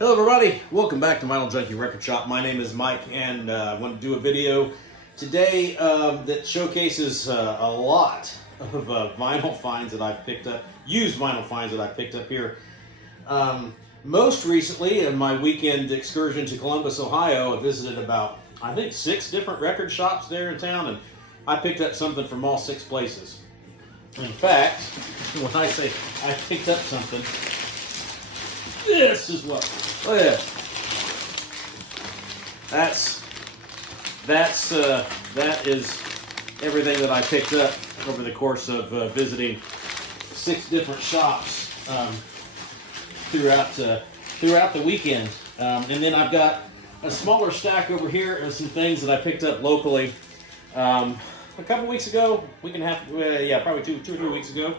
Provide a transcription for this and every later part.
Hello everybody, welcome back to Vinyl Junkie Record Shop. My name is Mike and I want to do a video today that showcases a lot of vinyl finds that I've picked up, used vinyl finds that I've picked up here. Most recently in my weekend excursion to Columbus, Ohio, I visited about, I think, 6 different record shops there in town, and I picked up something from all 6 places. In fact, when I say I picked up something, this is what. Look at that. That is everything that I picked up over the course of visiting 6 different shops throughout the weekend. And then I've got a smaller stack over here of some things that I picked up locally a couple weeks ago, week and a half, probably two or 3 weeks ago.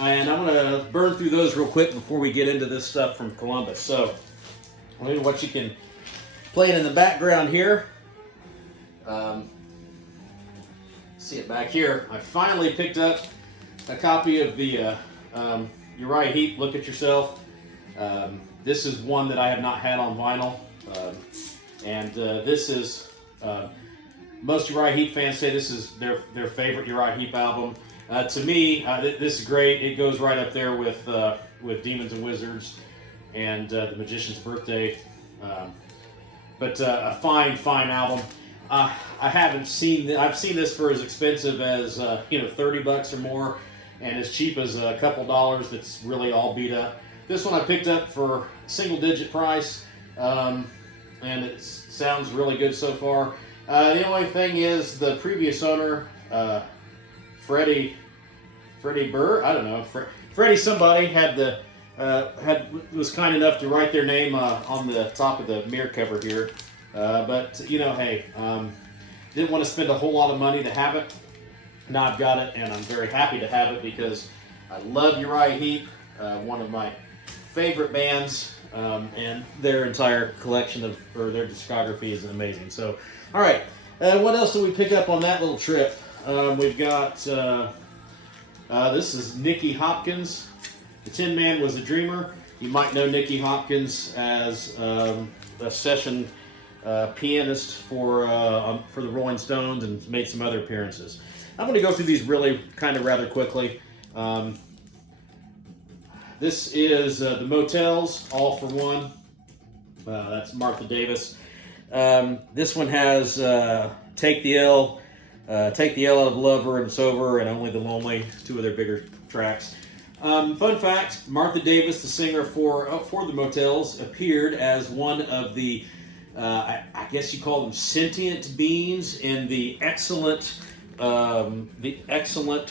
And I'm going to burn through those real quick before we get into this stuff from Columbus. So, what you can play it in the background here. See it back here. I finally picked up a copy of the Uriah Heep, Look at Yourself. This is one that I have not had on vinyl. This is, most Uriah Heep fans say this is their favorite Uriah Heep album. To me, this is great. It goes right up there with Demons and Wizards and The Magician's Birthday. But a fine album. I haven't seen. I've seen this for as expensive as $30 or more, and as cheap as a couple dollars. That's really all beat up. This one I picked up for single-digit price, and it sounds really good so far. The only thing is the previous owner, Freddie Burr, I don't know, Freddie somebody was kind enough to write their name on the top of the mirror cover here. But hey, didn't want to spend a whole lot of money to have it. Now I've got it, and I'm very happy to have it because I love Uriah Heep, one of my favorite bands, and their entire collection or their discography is amazing. So, all right, what else did we pick up on that little trip? We've got, this is Nicky Hopkins. The Tin Man Was a Dreamer. You might know Nicky Hopkins as a session pianist for the Rolling Stones and made some other appearances. I'm going to go through these really kind of rather quickly. This is the Motels, All for One. That's Martha Davis. This one has Take the L Out of Lover and Sober and Only the Lonely, 2 of their bigger tracks. Fun fact, Martha Davis, the singer for the Motels, appeared as one of the, I guess you call them sentient beings in the excellent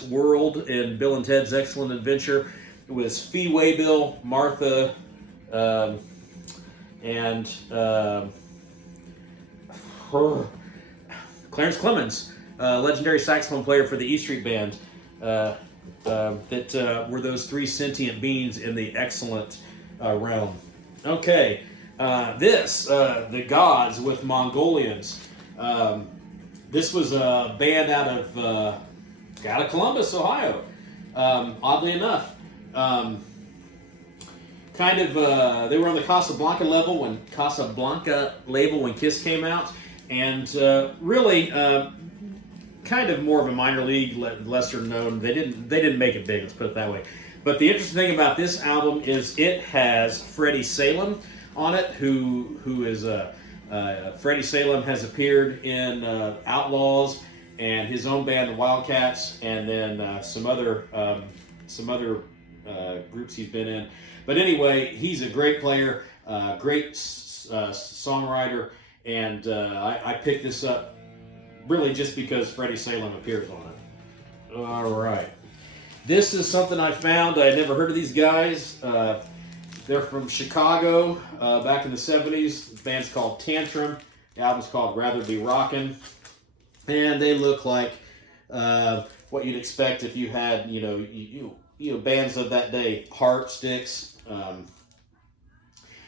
world in Bill and Ted's Excellent Adventure. It was Fee Waybill, Martha, and Clarence Clemens, legendary saxophone player for the E Street Band, that were those 3 sentient beings in the excellent realm. Okay, the Gods with Mongolians. This was a band out of Columbus, Ohio. Oddly enough, they were on the Casablanca label when Kiss came out, and really kind of more of a minor league, lesser known. They didn't make it big. Let's put it that way. But the interesting thing about this album is it has Freddie Salem on it, who is Freddie Salem has appeared in Outlaws and his own band, the Wildcats, and then some other groups he's been in. But anyway, he's a great player, great songwriter, and I picked this up really just because Freddie Salem appears on it. All right. This is something I found. I had never heard of these guys. They're from Chicago, back in the 70s. The band's called Tantrum. The album's called Rather Be Rockin'. And they look like what you'd expect if you had, bands of that day. Heart, Styx.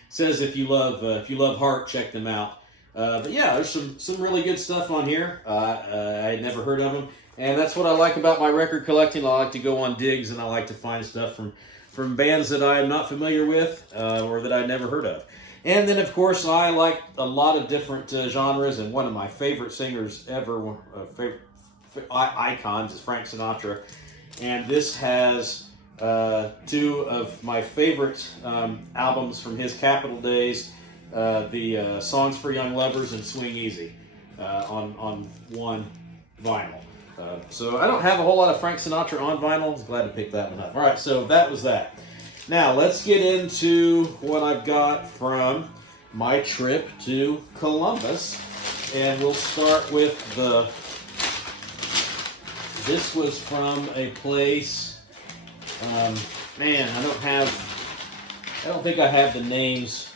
Says if you love Heart, check them out. But yeah, there's some really good stuff on here. I had never heard of them, and that's what I like about my record collecting. I like to go on digs, and I like to find stuff from bands that I am not familiar with or that I never heard of. And then, of course, I like a lot of different genres, and one of my favorite singers ever, icons, is Frank Sinatra. And this has two of my favorite albums from his Capitol days, the Songs for Young Lovers and Swing Easy on one vinyl. So I don't have a whole lot of Frank Sinatra on vinyl. I was glad to pick that one up. All right, so that was that. Now let's get into what I've got from my trip to Columbus, and we'll start with this was from a place, man, I don't think I have the names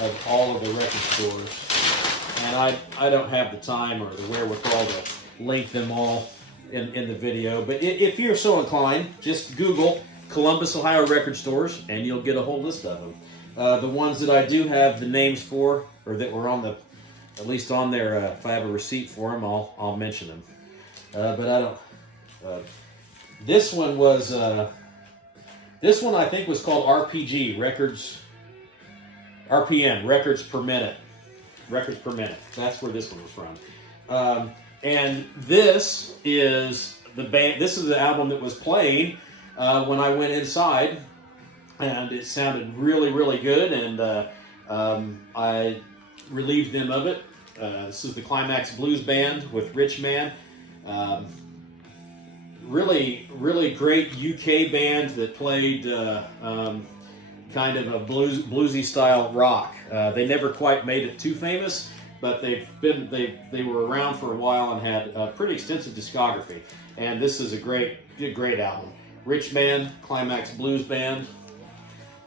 of all of the record stores, and I don't have the time or the wherewithal to link them all in the video, but if you're so inclined, just Google Columbus, Ohio record stores, and you'll get a whole list of them. The ones that I do have the names for, or that were at least on there, if I have a receipt for them, I'll mention them. But I don't. This one I think was called RPG, Records, RPM, Records Per Minute. Records Per Minute. That's where this one was from. And this is the band. This is the album that was playing when I went inside, and it sounded really, really good, and I relieved them of it. This is the Climax Blues Band with Rich Man. Really, really great UK band that played kind of a bluesy style rock. They never quite made it too famous, but they were around for a while and had a pretty extensive discography. And this is a great album. Rich Man, Climax Blues Band.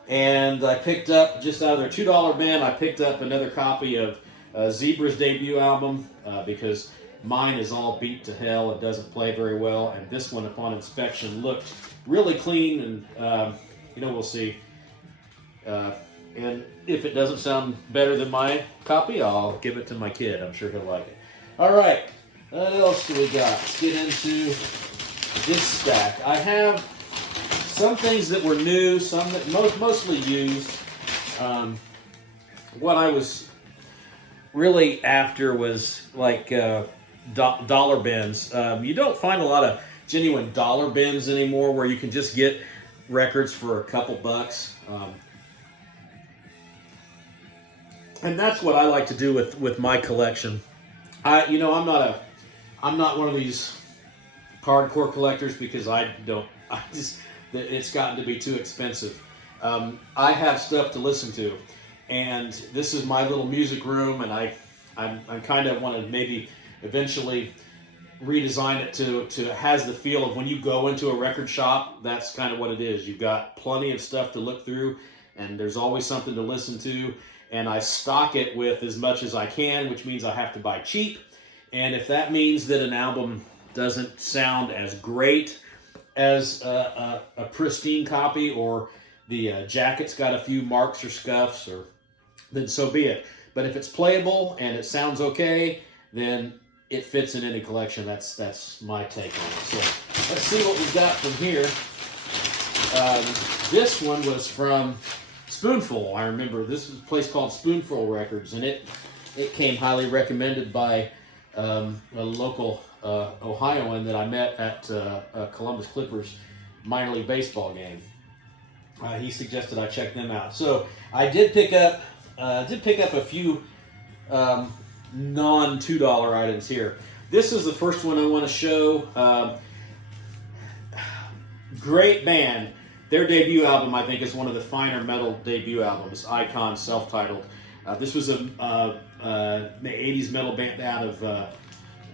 And I picked up, just out of their $2 bin, I picked up another copy of Zebra's debut album because mine is all beat to hell. It doesn't play very well. And this one, upon inspection, looked really clean. And, we'll see. And if it doesn't sound better than my copy, I'll give it to my kid. I'm sure he'll like it. All right. What else do we got? Let's get into this stack. I have some things that were new, some that mostly used. What I was really after was like dollar bins. You don't find a lot of genuine dollar bins anymore where you can just get records for a couple bucks. And that's what I like to do with my collection. I'm not one of these hardcore collectors because it's gotten to be too expensive. I have stuff to listen to, and this is my little music room, and I kind of want to maybe eventually redesign it to has the feel of when you go into a record shop. That's kind of what it is. You've got plenty of stuff to look through, and there's always something to listen to. And I stock it with as much as I can, which means I have to buy cheap. And if that means that an album doesn't sound as great as a pristine copy, or the jacket's got a few marks or scuffs, then so be it. But if it's playable and it sounds okay, then it fits in any collection. That's my take on it. So let's see what we've got from here. This one was from Spoonful. I remember this was a place called Spoonful Records, and it came highly recommended by a local Ohioan that I met at a Columbus Clippers minor league baseball game. He suggested I check them out, so I did pick up a few non-$2 items here. This is the first one I want to show. Great band. Their debut album, I think, is one of the finer metal debut albums. Icon, self-titled. This was a 80s metal band out of I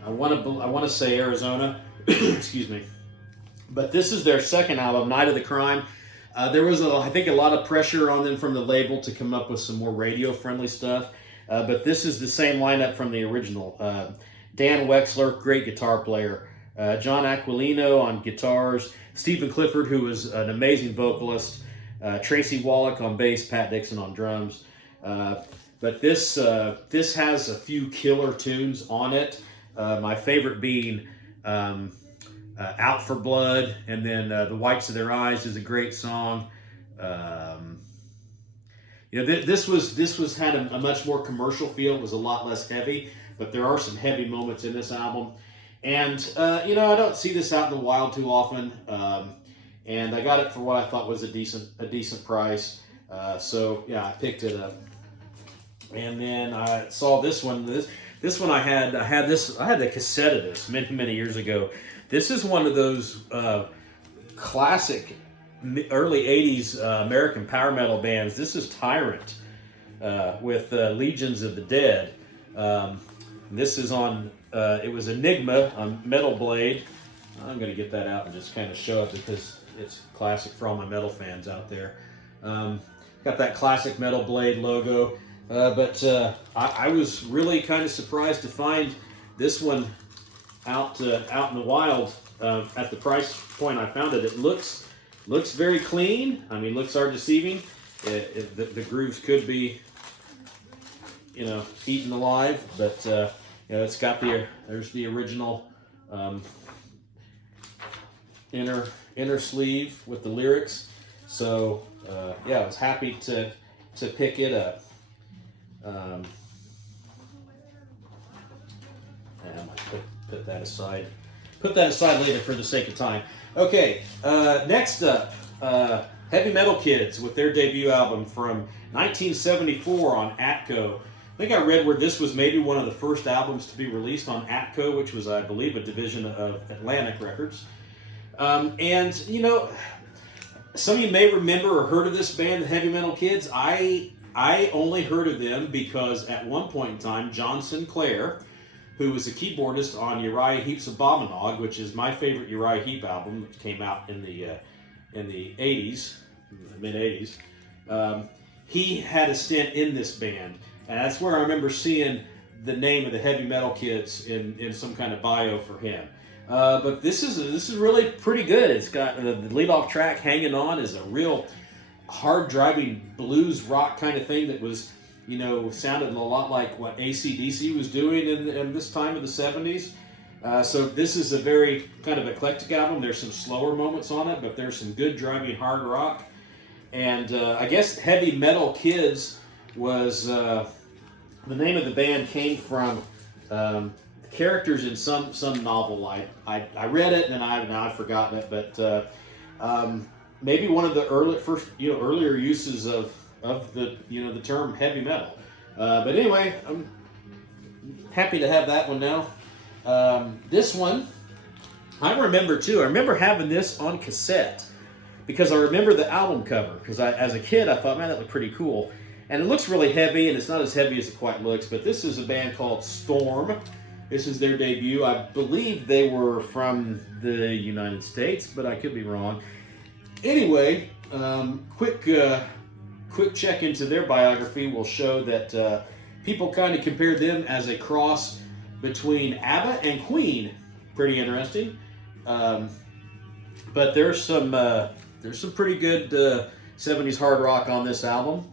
want to say Arizona. Excuse me. But this is their second album, Night of the Crime. There was, I think, a lot of pressure on them from the label to come up with some more radio-friendly stuff. But this is the same lineup from the original. Dan Wexler, great guitar player. John Aquilino on guitars. Stephen Clifford, who was an amazing vocalist. Tracy Wallach on bass. Pat Dixon on drums. But this has a few killer tunes on it. My favorite being Out for Blood, and then The Whites of Their Eyes is a great song. Um, this was had a much more commercial feel. It was a lot less heavy, but there are some heavy moments in this album. And I don't see this out in the wild too often. And I got it for what I thought was a decent price. So yeah, I picked it up. And then I saw this one. This one I had the cassette of this many years ago. This is one of those classic early '80s American power metal bands. This is Tyrant with Legions of the Dead. This is on. It was Enigma on Metal Blade. I'm going to get that out and just kind of show it because it's classic for all my metal fans out there. Got that classic Metal Blade logo. But I was really kind of surprised to find this one out in the wild at the price point I found it. It looks very clean. I mean, looks are deceiving. The grooves could be, eaten alive, but it's got there's the original inner sleeve with the lyrics. So I was happy to pick it up. I might put that aside. Put that aside later for the sake of time. Okay, next up, Heavy Metal Kids with their debut album from 1974 on Atco. I think I read where this was maybe one of the first albums to be released on Atco, which was, I believe, a division of Atlantic Records. And some of you may remember or heard of this band, the Heavy Metal Kids. I only heard of them because at one point in time, John Sinclair, who was a keyboardist on Uriah Heep's Abominog, which is my favorite Uriah Heep album, which came out in the 80s, mid 80s. He had a stint in this band, and that's where I remember seeing the name of the Heavy Metal Kids in some kind of bio for him. But this is really pretty good. It's got the lead-off track, "Hanging On," is a real hard-driving blues rock kind of thing that was, sounded a lot like what AC/DC was doing in this time of the 70s. So this is a very kind of eclectic album. There's some slower moments on it, but there's some good driving hard rock. And I guess Heavy Metal Kids was the name of the band came from characters in some novel. I read it and I've forgotten it, but maybe one of the earlier uses of the the term heavy metal. But anyway, I'm happy to have that one now. This one I remember too. I remember having this on cassette because I remember the album cover. Because as a kid, I thought, man, that looked pretty cool. And it looks really heavy, and it's not as heavy as it quite looks. But this is a band called Storm. This is their debut. I believe they were from the United States, but I could be wrong. Anyway, quick check into their biography will show that people kind of compared them as a cross between ABBA and Queen. Pretty interesting. But there's some pretty good 70s hard rock on this album.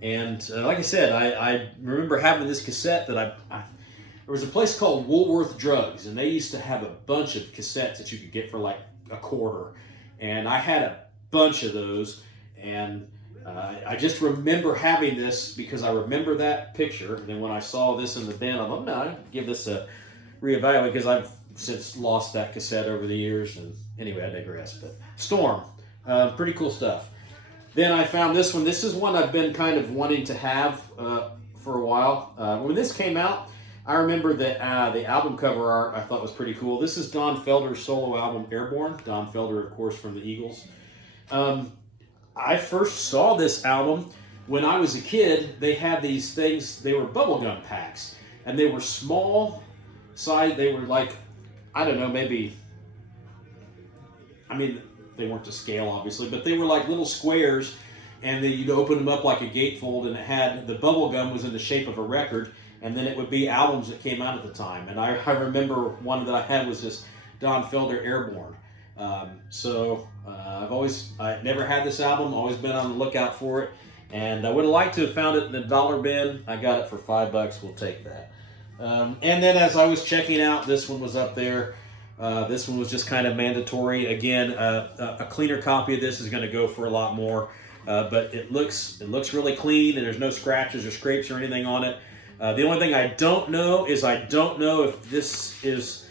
And like I said, I remember having this cassette that there was a place called Woolworth Drugs, and they used to have a bunch of cassettes that you could get for like a quarter. And I had a bunch of those, and I just remember having this because I remember that picture. And then when I saw this in the bin, I'm like, no, I'll give this a reevaluate because I've since lost that cassette over the years. And anyway, I digress. But Storm, pretty cool stuff. Then I found this one. This is one I've been kind of wanting to have for a while. When this came out, I remember that the album cover art I thought was pretty cool. This is Don Felder's solo album, Airborne. Don Felder, of course, from the Eagles. I first saw this album when I was a kid. They had these things. They were bubblegum packs, and they were small size. They were like, I don't know, maybe, I mean, they weren't to scale, obviously, but they were like little squares, and then you'd open them up like a gatefold, and it had, the bubble gum was in the shape of a record, and then it would be albums that came out at the time. And I remember one that I had was this Don Felder Airborne. I never had this album, always been on the lookout for it, and I would have liked to have found it in the dollar bin. I got it for $5, we'll take that. And then as I was checking out, this one was up there. This one was just kind of mandatory. Again, a cleaner copy of this is going to go for a lot more, but it looks really clean, and there's no scratches or scrapes or anything on it. The only thing I don't know is I don't know if this is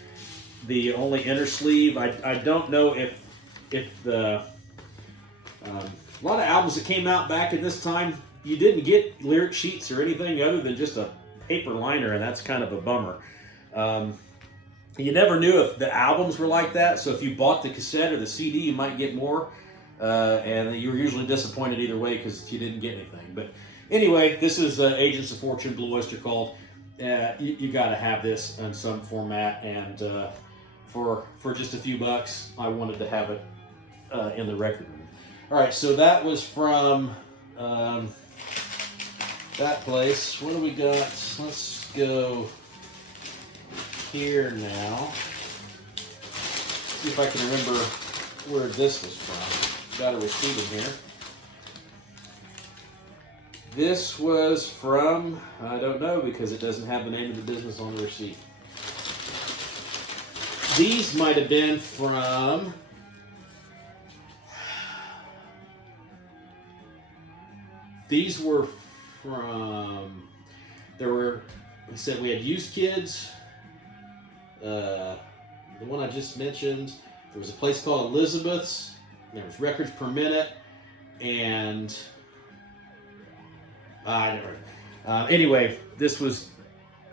the only inner sleeve. I don't know if the a lot of albums that came out back in this time, you didn't get lyric sheets or anything other than just a paper liner, and that's kind of a bummer. You never knew if the albums were like that, so if you bought the cassette or the CD, you might get more, and you were usually disappointed either way because you didn't get anything. But anyway, this is Agents of Fortune, Blue Oyster Cult. You got to have this in some format, and for just a few bucks, I wanted to have it in the record room. All right, so that was from that place. What do we got? Let's go here now. See if I can remember where this was from. Got a receipt in here. This was from, I don't know because it doesn't have the name of the business on the receipt. These might have been from, these were from, there were, we said we had Used Kids, the one I just mentioned. There was a place called Elizabeth's. There was Records Per Minute, and I never. Anyway, this was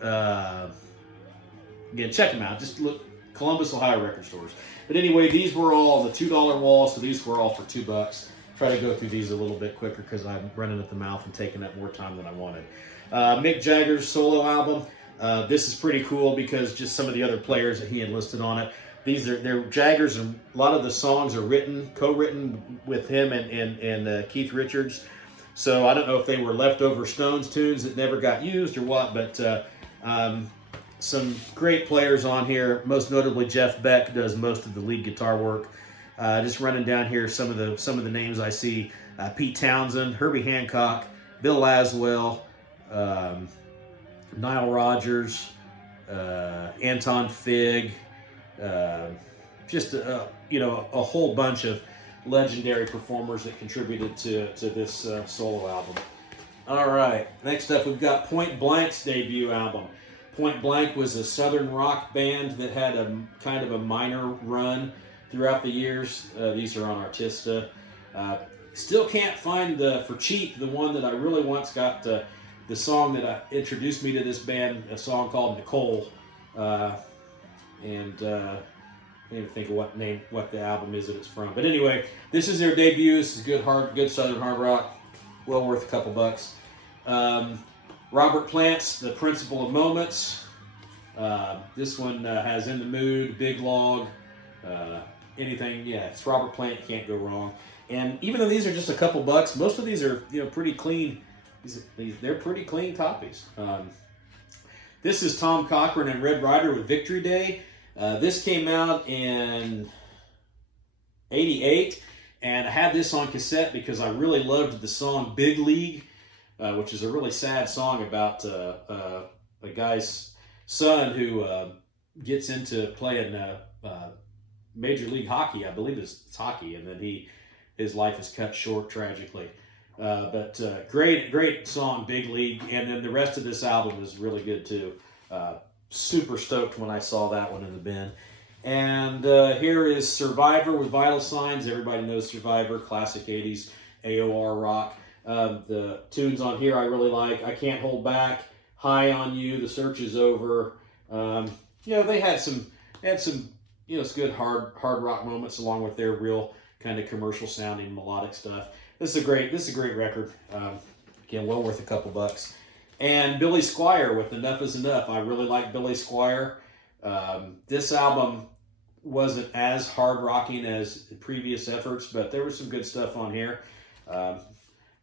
again. Check them out. Just look, Columbus, Ohio record stores. But anyway, these were all on the $2 wall, so these were all for $2. Try to go through these a little bit quicker because I'm running at the mouth and taking up more time than I wanted. Mick Jagger's solo album. This is pretty cool because just some of the other players that he had listed on it. They're Jaggers, and a lot of the songs are co-written with him and Keith Richards. So I don't know if they were leftover Stones tunes that never got used or what, but some great players on here. Most notably, Jeff Beck does most of the lead guitar work. Just running down here some of the names I see: Pete Townsend, Herbie Hancock, Bill Laswell, Nile Rodgers, Anton Fig, just a whole bunch of legendary performers that contributed to this solo album. All right, next up we've got Point Blank's debut album. Point Blank was a southern rock band that had a kind of a minor run throughout the years. These are on Artista. Still can't find for cheap the one that I really want. Got the song that introduced me to this band, a song called Nicole, and I can't even think of what the album is that it's from. But anyway, this is their debut. This is good southern hard rock, well worth a couple bucks. Robert Plant's The Principle of Moments. This one has In the Mood, Big Log, anything. Yeah, it's Robert Plant. Can't go wrong. And even though these are just a couple bucks, most of these are pretty clean. They're pretty clean copies. This is Tom Cochrane and Red Rider with Victory Day. This came out in '88, and I had this on cassette because I really loved the song Big League, which is a really sad song about a guy's son who gets into playing Major League Hockey. I believe it's hockey, and then his life is cut short tragically. But great song, Big League, and then the rest of this album is really good too. Super stoked when I saw that one in the bin. And here is Survivor with Vital Signs. Everybody knows Survivor, classic 80s AOR rock. The tunes on here I really like. I Can't Hold Back, High on You, The Search Is Over. They had some good hard rock moments along with their real kind of commercial sounding melodic stuff. This is a great record. Again, well worth a couple bucks. And Billy Squier with Enough Is Enough. I really like Billy Squier. This album wasn't as hard rocking as previous efforts, but there was some good stuff on here.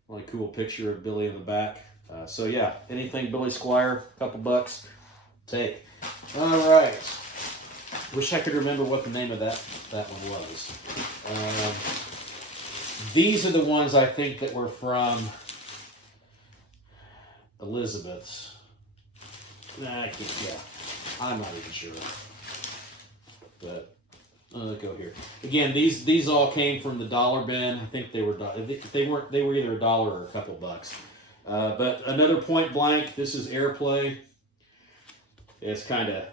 Really cool picture of Billy in the back. So yeah, anything Billy Squier, a couple bucks, take. All right. Wish I could remember what the name of that one was. These are the ones I think that were from Elizabeth's. I'm not even sure. But let's go here. Again, these all came from the dollar bin. I think they were they were either $1 or a couple bucks. But another Point Blank. This is Airplay. It's kind of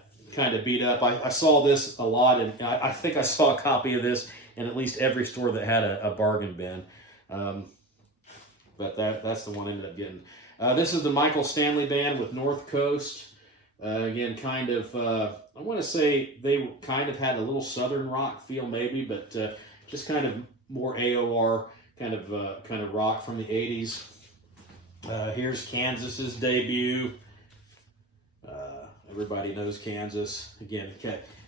beat up. I saw this a lot, and I think I saw a copy of this in at least every store that had a bargain bin. But that's the one I ended up getting. This is the Michael Stanley band with North Coast. Again, kind of, I want to say they kind of had a little southern rock feel maybe, but just kind of more AOR kind of rock from the 80s. Here's Kansas's debut. Everybody knows Kansas. Again,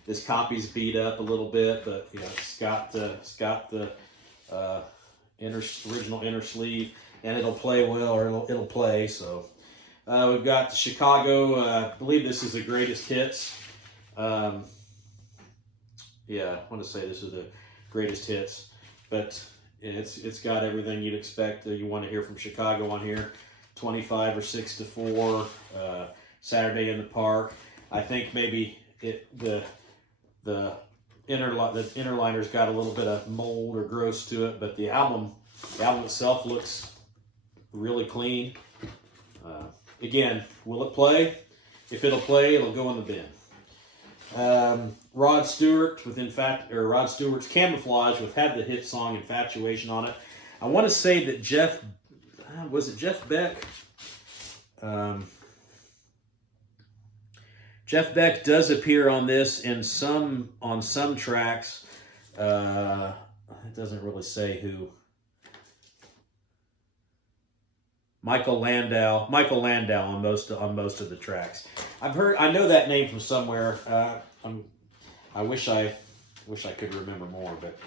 this copy's beat up a little bit, but you know it's got the original inner sleeve, and it'll play well, or it'll play. So we've got the Chicago. I believe this is the greatest hits. Yeah, I want to say this is the greatest hits, but it's got everything you'd expect you want to hear from Chicago on here. 25 or 6 to 4. Saturday in the Park. I think maybe the inner liner's got a little bit of mold or gross to it, but the album itself looks really clean. Again, will it play? If it'll play, it'll go in the bin. Rod Stewart's Camouflage had the hit song Infatuation on it. I want to say that Jeff Beck? Jeff Beck does appear on this on some tracks. It doesn't really say who. Michael Landau on most of the tracks. I know that name from somewhere. I wish I could remember more, but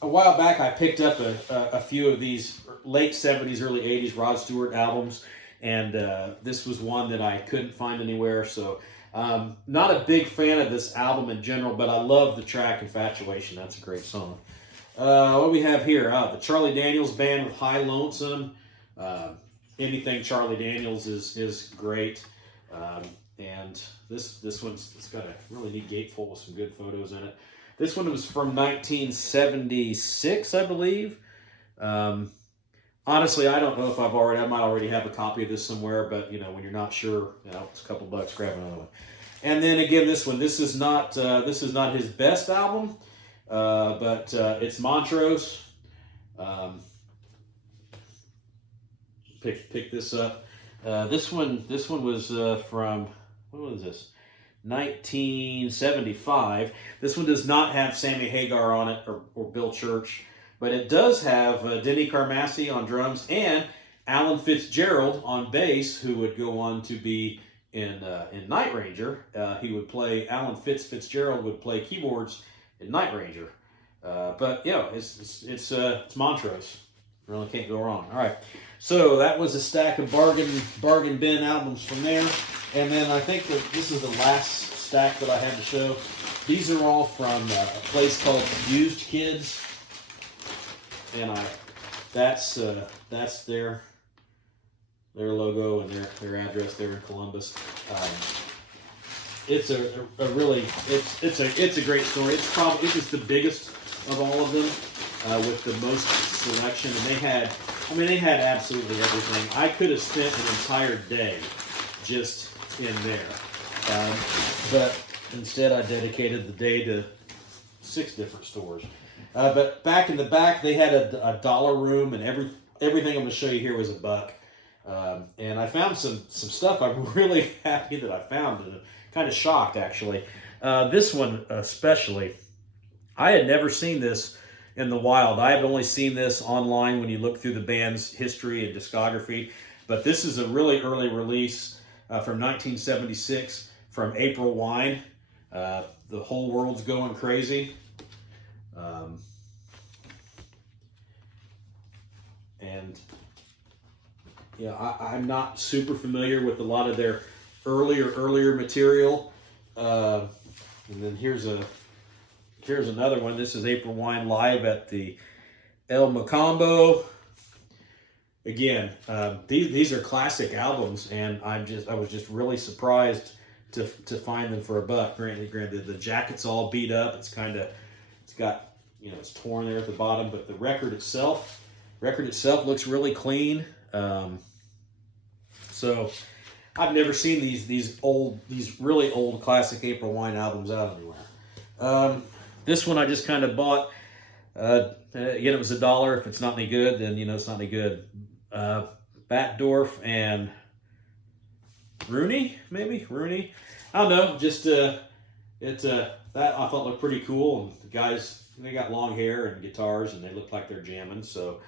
a while back I picked up a few of these late 70s, early 80s Rod Stewart albums. And this was one that I couldn't find anywhere. So not a big fan of this album in general, but I love the track Infatuation. That's a great song. What do we have here? The Charlie Daniels Band with High Lonesome. Anything Charlie Daniels is great. And this one's got a really neat gatefold with some good photos in it. This one was from 1976, I believe. Honestly, I don't know if I might already have a copy of this somewhere, but you know, when you're not sure, you know, it's a couple bucks, grab another one. And then again, this one, this is not his best album, but it's Montrose. Pick this up. This one was from, what was this? 1975. This one does not have Sammy Hagar on it or Bill Church. But it does have Denny Carmassi on drums and Alan Fitzgerald on bass, who would go on to be in Night Ranger. Alan Fitzgerald would play keyboards in Night Ranger. But yeah, it's Montrose. Really can't go wrong. All right, so that was a stack of bargain bin albums from there, and then I think that this is the last stack that I had to show. These are all from a place called Used Kids. And that's their logo and their address there in Columbus. It's a great story. It was the biggest of all of them with the most selection, and they had absolutely everything. I could have spent an entire day just in there, but instead I dedicated the day to 6 different stores. But back in the back, they had a dollar room, and everything I'm going to show you here was $1. And I found some stuff I'm really happy that I found, and kind of shocked, actually. This one especially, I had never seen this in the wild. I have only seen this online when you look through the band's history and discography. But this is a really early release from 1976 from April Wine. The Whole World's Going Crazy. And yeah, I'm not super familiar with a lot of their earlier material. And then here's another one. This is April Wine live at the El Macombo. Again, these are classic albums, and I was just really surprised to find them for $1. Granted, the jacket's all beat up. It's got, it's torn there at the bottom, but the record itself looks really clean. So I've never seen these really old classic April Wine albums out anywhere. This one I just kind of bought. Again, it was $1. If it's not any good, then it's not any good. Batdorf and Rooney, maybe Rooney. I don't know. Just that I thought looked pretty cool. And the guys, they got long hair and guitars, and they look like they're jamming. So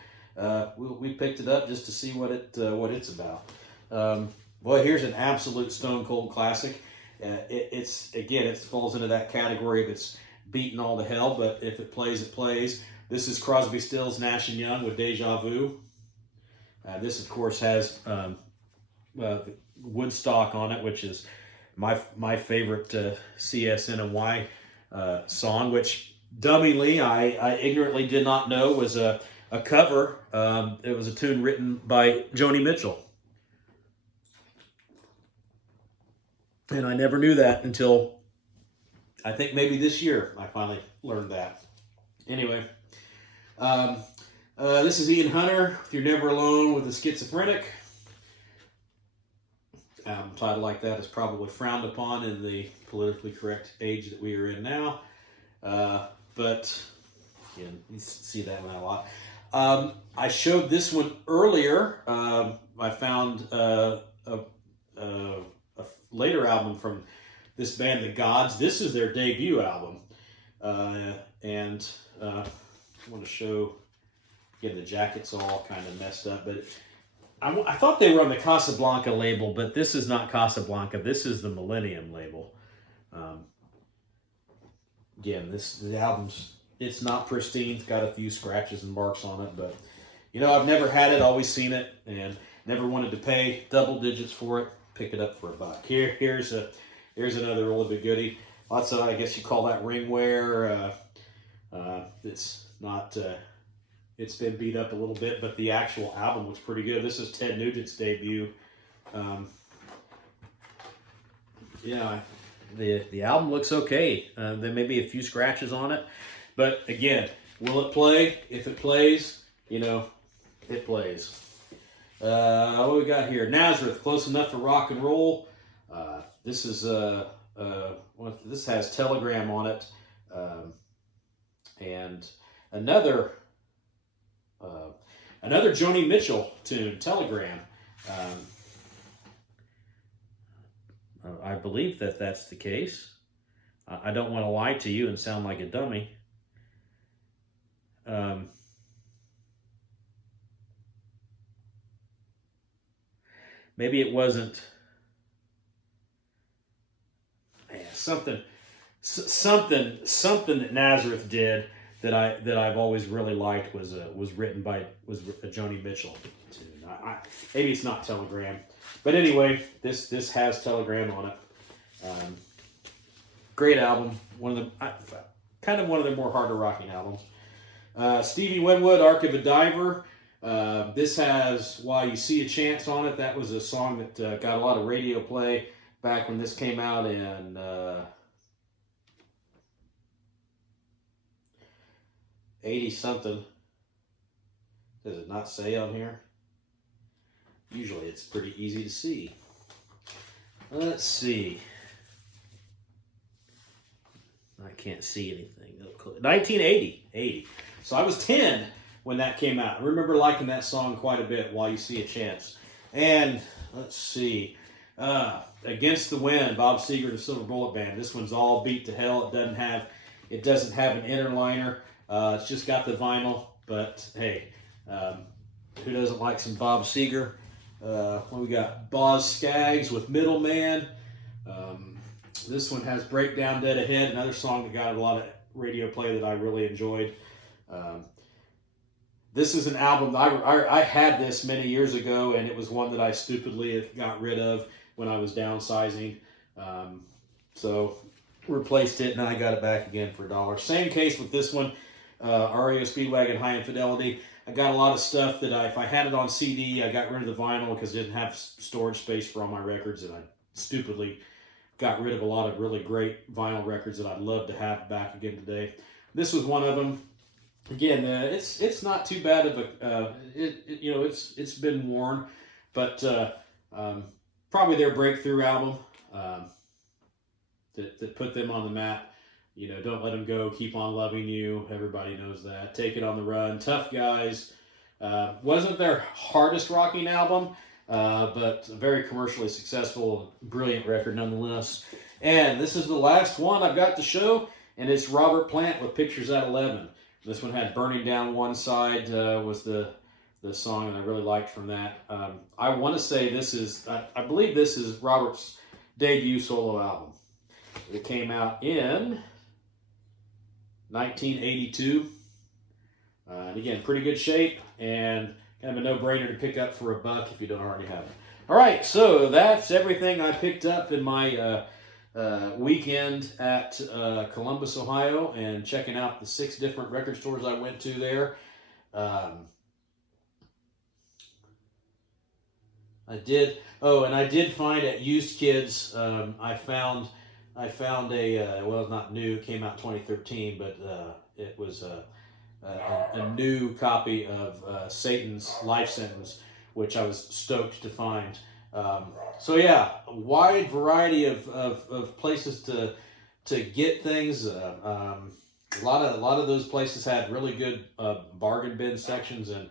we picked it up just to see what it's about. Boy, here's an absolute stone cold classic. It falls into that category of it's beaten all to hell, but if it plays, it plays. This is Crosby, Stills, Nash & Young with Deja Vu. This, of course, has Woodstock on it, which is my favorite CSNY song, which dumbingly I ignorantly did not know was a cover. It was a tune written by Joni Mitchell. And I never knew that until I think maybe this year I finally learned that. Anyway, this is Ian Hunter, If You're Never Alone with a Schizophrenic. Title like that is probably frowned upon in the politically correct age that we are in now. But again, you see that one a lot. I showed this one earlier. I found a later album from this band, The Gods. This is their debut album. And I want to show, again, the jacket's all kind of messed up, but I thought they were on the Casablanca label, but this is not Casablanca. This is the Millennium label. Again, the album's, it's not pristine. It's got a few scratches and marks on it, but I've never had it, always seen it, and never wanted to pay double digits for it. Pick it up for $1. Here's another really big goodie. Lots of, I guess you call that ringware. It's not. It's been beat up a little bit, but the actual album looks pretty good. This is Ted Nugent's debut. The album looks okay. There may be a few scratches on it, but again, will it play? If it plays, it plays. What we got here? Nazareth, Close Enough for Rock and Roll. This is this has Telegram on it, and another Joni Mitchell tune, Telegram. I believe that's the case. I don't want to lie to you and sound like a dummy. Maybe it wasn't. Man, something that Nazareth did that I've always really liked was a Joni Mitchell tune. Maybe it's not Telegram, but anyway, this has Telegram on it. Great album. One of the more harder rocking albums. Stevie Winwood, Ark of a Diver. This has While You See a Chance on it. That was a song that got a lot of radio play back when this came out in 80-something. Does it not say on here? Usually it's pretty easy to see. Let's see. I can't see anything. 1980. So I was 10 when that came out. I remember liking that song quite a bit, While You See a Chance. And let's see. Against the Wind, Bob Seger and the Silver Bullet Band. This one's all beat to hell. It doesn't have an inner liner. It's just got the vinyl. But hey, who doesn't like some Bob Seger? We got Boz Scaggs with Middleman. This one has Breakdown Dead Ahead, another song that got a lot of radio play that I really enjoyed. This is an album, I had this many years ago, and it was one that I stupidly got rid of when I was downsizing. So replaced it, and I got it back again for $1. Same case with this one, REO Speedwagon High Infidelity. I got a lot of stuff that if I had it on CD, I got rid of the vinyl because it didn't have storage space for all my records, and I stupidly got rid of a lot of really great vinyl records that I'd love to have back again today. This was one of them. Again, it's not too bad of a it's been worn, but probably their breakthrough album that put them on the map. Don't let them go. Keep on loving you. Everybody knows that. Take it on the run. Tough Guys. Wasn't their hardest rocking album, but very commercially successful, brilliant record nonetheless. And this is the last one I've got to show, and it's Robert Plant with Pictures at 11. This one had Burning Down One Side was the song that I really liked from that. I want to say I believe this is Robert's debut solo album. It came out in 1982. And again, pretty good shape and kind of a no-brainer to pick up for $1 if you don't already have it. All right, so that's everything I picked up in my weekend at Columbus, Ohio, and checking out the 6 different record stores I went to there. I did find at Used Kids. I found a well, it's not new. It came out 2013, but it was a new copy of Satan's Life Sentence, which I was stoked to find. So yeah, a wide variety of places to get things. A lot of those places had really good bargain bin sections and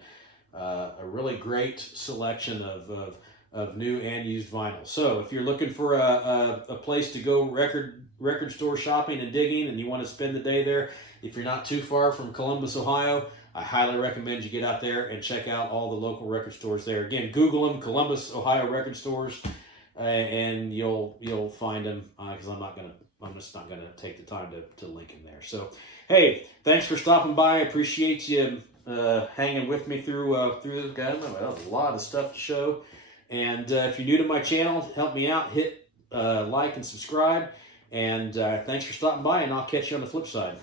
a really great selection of new and used vinyl. So if you're looking for a place to go record store shopping and digging, and you want to spend the day there, if you're not too far from Columbus, Ohio, I highly recommend you get out there and check out all the local record stores there. Again, Google them, Columbus, Ohio record stores, and you'll find them. Because I'm just not gonna take the time to link them there. So, hey, thanks for stopping by. I appreciate you hanging with me through this. Guys, that was a lot of stuff to show. And if you're new to my channel, help me out. Hit like and subscribe. And thanks for stopping by, and I'll catch you on the flip side.